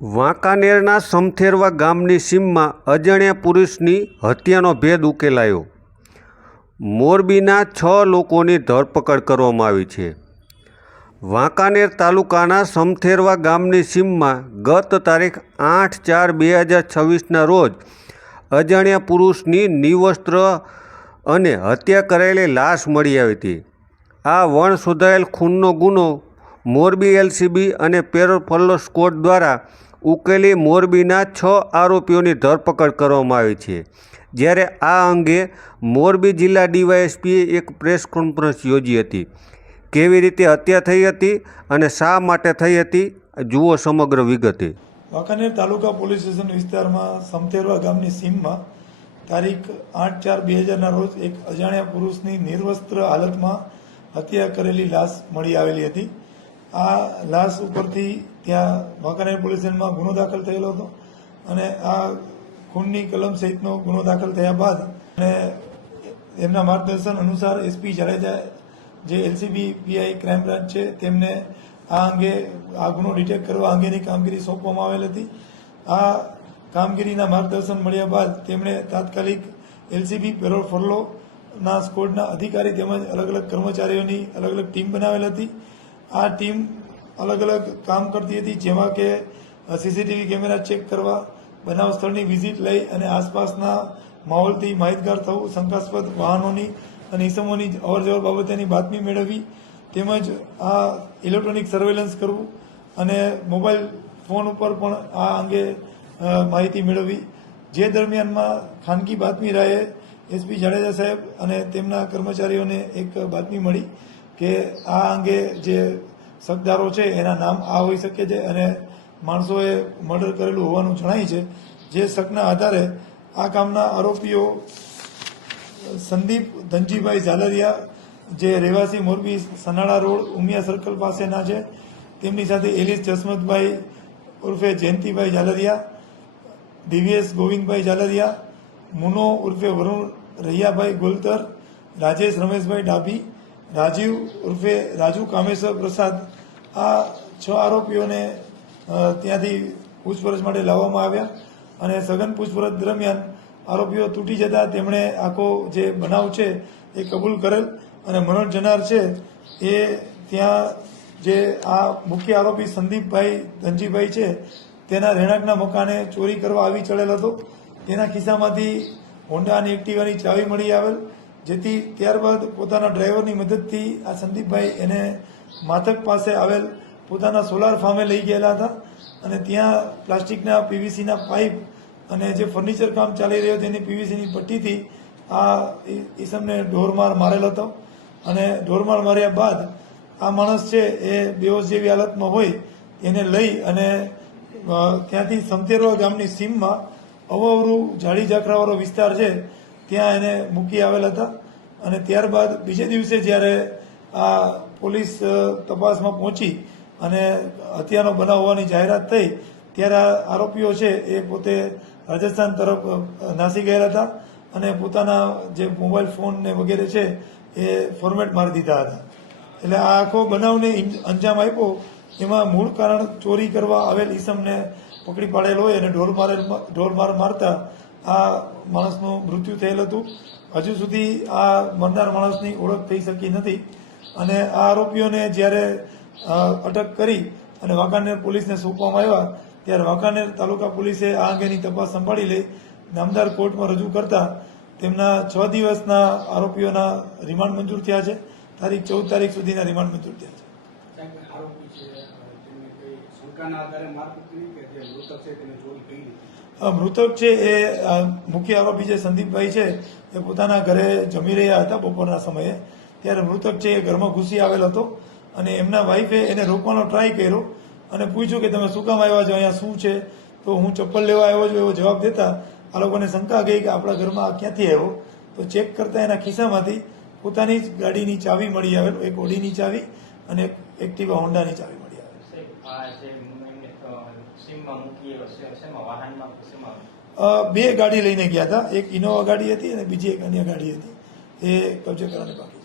વાંકાનેરના સમથેરવા ગામની સીમમાં અજાણ્યા પુરુષની હત્યાનો ભેદ ઉકેલાયો. મોરબીના 6 લોકોની ધરપકડ કરવામાં આવી છે. વાંકાનેર તાલુકાના સમથેરવા ગામની સીમમાં ગત તારીખ 8/4/2026ના રોજ અજાણ્યા પુરુષની નિવસ્ત્ર અને હત્યા કરાયેલી લાશ મળી આવી હતી. આ વણ શોધાયેલ ખૂનનો ગુનો મોરબી એલસીબી અને પેરોલ સ્કોડ દ્વારા ઉકેલી મોરબીના 6 આરોપીઓની ધરપકડ કરવામાં આવી છે. જ્યારે આ અંગે મોરબી જિલ્લા ડીવાયએસપીએ એક પ્રેસ કોન્ફરન્સ યોજી હતી. કેવી રીતે હત્યા થઈ હતી અને શા માટે થઈ હતી, જુઓ સમગ્ર વિગતે. વાંકાનેર તાલુકા પોલીસ સ્ટેશન વિસ્તારમાં સમથેરવા ગામની સીમમાં તારીખ 8/4/2000ના રોજ એક અજાણ્યા પુરુષની નિર્વસ્ત્ર હાલતમાં હત્યા કરેલી લાશ મળી આવેલી હતી. આ લાશ ઉપરથી ત્યાં વાંકાનેર પોલીસ સ્ટેશનમાં ગુનો દાખલ થયેલો હતો અને આ ખૂનની કલમ સહિતનો ગુનો દાખલ થયા બાદ અને એમના માર્ગદર્શન અનુસાર એસપી જાડેજા જે એલસીબી પીઆઈ ક્રાઇમ બ્રાન્ચ છે તેમને આ અંગે આ ગુનો ડિટેક્ટ કરવા અંગેની કામગીરી સોંપવામાં આવેલ હતી. આ કામગીરીના માર્ગદર્શન મળ્યા બાદ તેમણે તાત્કાલિક એલસીબી પેરોલ ફરલોના સ્કોડના અધિકારી તેમજ અલગ અલગ કર્મચારીઓની અલગ અલગ ટીમ બનાવેલ હતી. આ ટીમ અલગ અલગ કામ કરતી હતી, જેમાં કે સીસીટીવી કેમેરા ચેક કરવા, બનાવ સ્થળની વિઝિટ લઈ અને આસપાસના માહોલથી માહિતગાર થવું, શંકાસ્પદ વાહનોની અને ઇસમોની અવરજવર બાબતેની બાતમી મેળવવી, તેમજ આ ઇલેક્ટ્રોનિક સર્વેલન્સ કરવું અને મોબાઈલ ફોન ઉપર પણ આ અંગે માહિતી મેળવવી. જે દરમિયાનમાં ખાનગી બાતમી રાહે એસપી જાડેજા સાહેબ અને તેમના કર્મચારીઓને એક બાતમી મળી કે આ અંગે જે શકદારો છે એના નામ આ હોઈ શકે છે અને માણસોએ મર્ડર કરેલું હોવાનું જણાય છે. જે શકના આધારે આ કામના આરોપીઓ સંદીપ ધનજીભાઈ ઝાલરિયા, જે રહેવાસી મોરબી સનાળા રોડ ઉમિયા સર્કલ પાસેના છે, તેમની સાથે એલિસ જસમતભાઈ ઉર્ફે જયંતિભાઈ ઝાલરિયા, દિવ્યેશ ગોવિંદભાઈ ઝાલરિયા, મુનો ઉર્ફે વરુણ રૈયાભાઈ ગોલતર, રાજેશ રમેશભાઈ ડાભી, રાજીવ ઉર્ફે રાજુ કામેશ્વર પ્રસાદ, આ 6 આરોપીઓને ત્યાંથી પૂછપરછ માટે લાવવામાં આવ્યા અને સઘન પૂછપરછ દરમિયાન આરોપીઓ તૂટી જતા તેમણે આખો જે બનાવ છે એ કબૂલ કરેલ અને મરણ જનાર છે એ ત્યાં જે આ મુખ્ય આરોપી સંદીપભાઈ ધનજીભાઈ છે તેના રહેણાંકના મકાને ચોરી કરવા આવી ચડેલ હતો. તેના ખિસ્સામાંથી હોન્ડા અને એક્ટિવાની ચાવી મળી આવેલ, જેથી ત્યારબાદ પોતાના ડ્રાઈવરની મદદથી આ સંદીપભાઈ એને માથક પાસે આવેલ પોતાના સોલાર ફાર્મે લઈ ગયેલા હતા અને ત્યાં પ્લાસ્ટિકના પીવીસીના પાઇપ અને જે ફર્નિચર કામ ચાલી રહ્યું તેની પીવીસીની પટ્ટીથી આ ઈસમને ઢોરમાર મારેલ હતો અને ઢોરમાર માર્યા બાદ આ માણસ છે એ બેહોશ જેવી હાલતમાં હોય એને લઈ અને ત્યાંથી સમથેરવા ગામની સીમમાં અવરું ઝાડી ઝાખરાવાળો વિસ્તાર છે ત્યાં એને મૂકી આવેલ હતા. અને ત્યારબાદ બીજે દિવસે જ્યારે આ પોલીસ તપાસમાં પહોંચી અને હત્યાનો બનાવ હોવાની જાહેરાત થઈ ત્યારે આરોપીઓ છે એ પોતે રાજસ્થાન તરફ નાસી ગયા હતા અને પોતાના જે મોબાઈલ ફોન ને વગેરે છે એ ફોર્મેટ મારી દીધા હતા. એટલે આ આખો બનાવને અંજામ આપ્યો. એમાં મૂળ કારણ ચોરી કરવા આવેલ ઈસમને પકડી પાડેલ હોય અને ઢોરમાર મારતા આ માણસનું મૃત્યુ થયેલ હતું. હજુ સુધી આ મરનાર માણસની ઓળખ થઈ શકી નથી અને આ આરોપીઓને જ્યારે અટક કરી અને વાંકાનેર પોલીસને સોંપવામાં આવ્યા ત્યારે વાંકાનેર તાલુકા પોલીસે આ અંગેની તપાસ સંભાળી લઈ નામદાર કોર્ટમાં રજૂ કરતા તેમના 6 દિવસના આરોપીઓના રિમાન્ડ મંજૂર થયા છે. તારીખ 14 તારીખ સુધીના રિમાન્ડ મંજૂર થયા છે. મૃતક છે એ મુખ્ય આરોપી જે સંદીપભાઈ છે એ પોતાના ઘરે જમી રહ્યા હતા બપોરના સમયે. ત્યારે મૃતક છે એ ઘરમાં ઘૂસી આવેલ હતો અને એમના વાઈફે એને રોકવાનો ટ્રાય કર્યો અને પૂછ્યું કે તમે શું કામ આવ્યા છો, અહીંયા શું છે? તો હું ચપ્પલ લેવા આવ્યો છું એવો જવાબ દેતા આ લોકોને શંકા ગઈ કે આપણા ઘરમાં આ ક્યાંથી આવ્યો. તો ચેક કરતા એના ખિસ્સામાંથી પોતાની જ ગાડીની ચાવી મળી આવેલ, એક ઓડીની ચાવી અને એક એક્ટિવા હોન્ડાની ચાવી મળી આવેલ. 2 ગાડી લઈને ગયા હતા. એક ઇનોવા ગાડી હતી અને બીજી એક અન્ય ગાડી હતી, એ કબજે કરવાની બાકી.